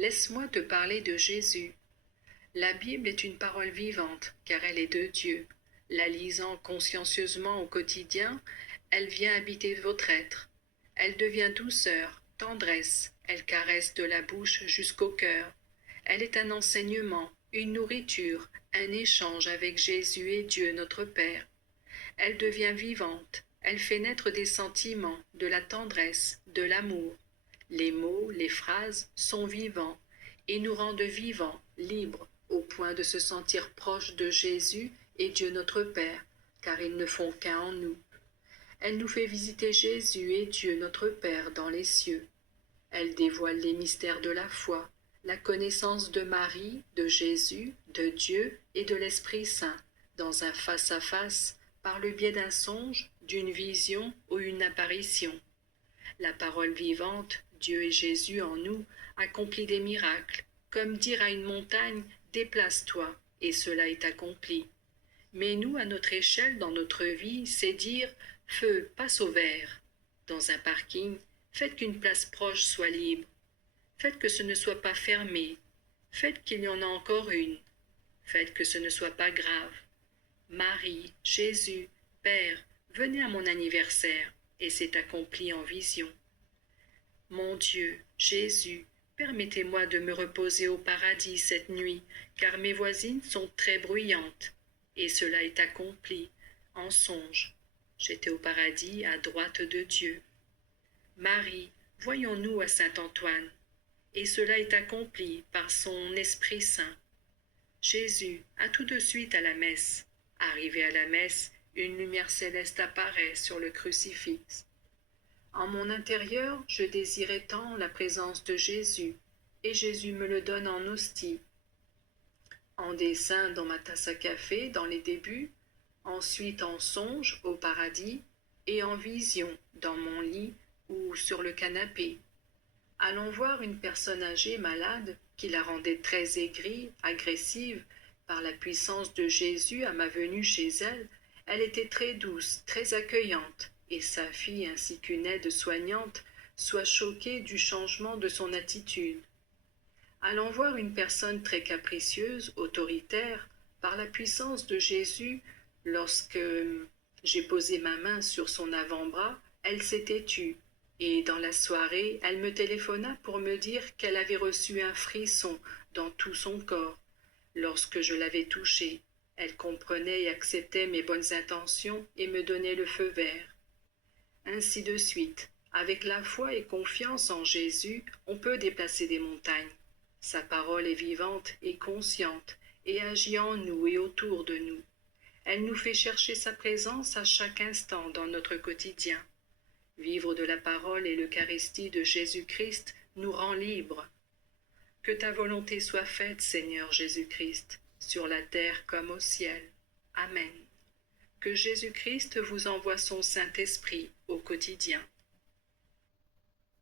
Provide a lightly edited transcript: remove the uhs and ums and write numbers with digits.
Laisse-moi te parler de Jésus. La Bible est une parole vivante, car elle est de Dieu. La lisant consciencieusement au quotidien, elle vient habiter votre être. Elle devient douceur, tendresse, elle caresse de la bouche jusqu'au cœur. Elle est un enseignement, une nourriture, un échange avec Jésus et Dieu notre Père. Elle devient vivante, elle fait naître des sentiments, de la tendresse, de l'amour. Les mots, les phrases sont vivants et nous rendent vivants, libres, au point de se sentir proches de Jésus et Dieu notre Père, car ils ne font qu'un en nous. Elle nous fait visiter Jésus et Dieu notre Père dans les cieux. Elle dévoile les mystères de la foi, la connaissance de Marie, de Jésus, de Dieu et de l'Esprit Saint, dans un face-à-face, par le biais d'un songe, d'une vision ou une apparition. La parole vivante, Dieu et Jésus en nous, accomplit des miracles, comme dire à une montagne « déplace-toi » et cela est accompli. Mais nous, à notre échelle, dans notre vie, c'est dire « feu, passe au vert ». Dans un parking, faites qu'une place proche soit libre. Faites que ce ne soit pas fermé. Faites qu'il y en a encore une. Faites que ce ne soit pas grave. Marie, Jésus, Père, venez à mon anniversaire, et c'est accompli en vision. Mon Dieu, Jésus, permettez-moi de me reposer au paradis cette nuit, car mes voisines sont très bruyantes, et cela est accompli, en songe. J'étais au paradis à droite de Dieu. Marie, voyons-nous à Saint-Antoine, et cela est accompli par son Esprit Saint. Jésus, à tout de suite à la messe. Arrivé à la messe, une lumière céleste apparaît sur le crucifix. En mon intérieur, je désirais tant la présence de Jésus, et Jésus me le donne en hostie. En dessin dans ma tasse à café, dans les débuts, ensuite en songe au paradis, et en vision dans mon lit ou sur le canapé. Allant voir une personne âgée malade qui la rendait très aigrie, agressive, par la puissance de Jésus à ma venue chez elle, elle était très douce, très accueillante, et sa fille ainsi qu'une aide-soignante soit choquée du changement de son attitude. Allant voir une personne très capricieuse, autoritaire, par la puissance de Jésus, lorsque j'ai posé ma main sur son avant-bras, elle s'était tue, et dans la soirée, elle me téléphona pour me dire qu'elle avait reçu un frisson dans tout son corps. Lorsque je l'avais touchée, elle comprenait et acceptait mes bonnes intentions et me donnait le feu vert. Ainsi de suite, avec la foi et confiance en Jésus, on peut déplacer des montagnes. Sa parole est vivante et consciente et agit en nous et autour de nous. Elle nous fait chercher sa présence à chaque instant dans notre quotidien. Vivre de la parole et l'Eucharistie de Jésus-Christ nous rend libres. Que ta volonté soit faite, Seigneur Jésus-Christ, sur la terre comme au ciel. Amen. Que Jésus-Christ vous envoie son Saint-Esprit au quotidien.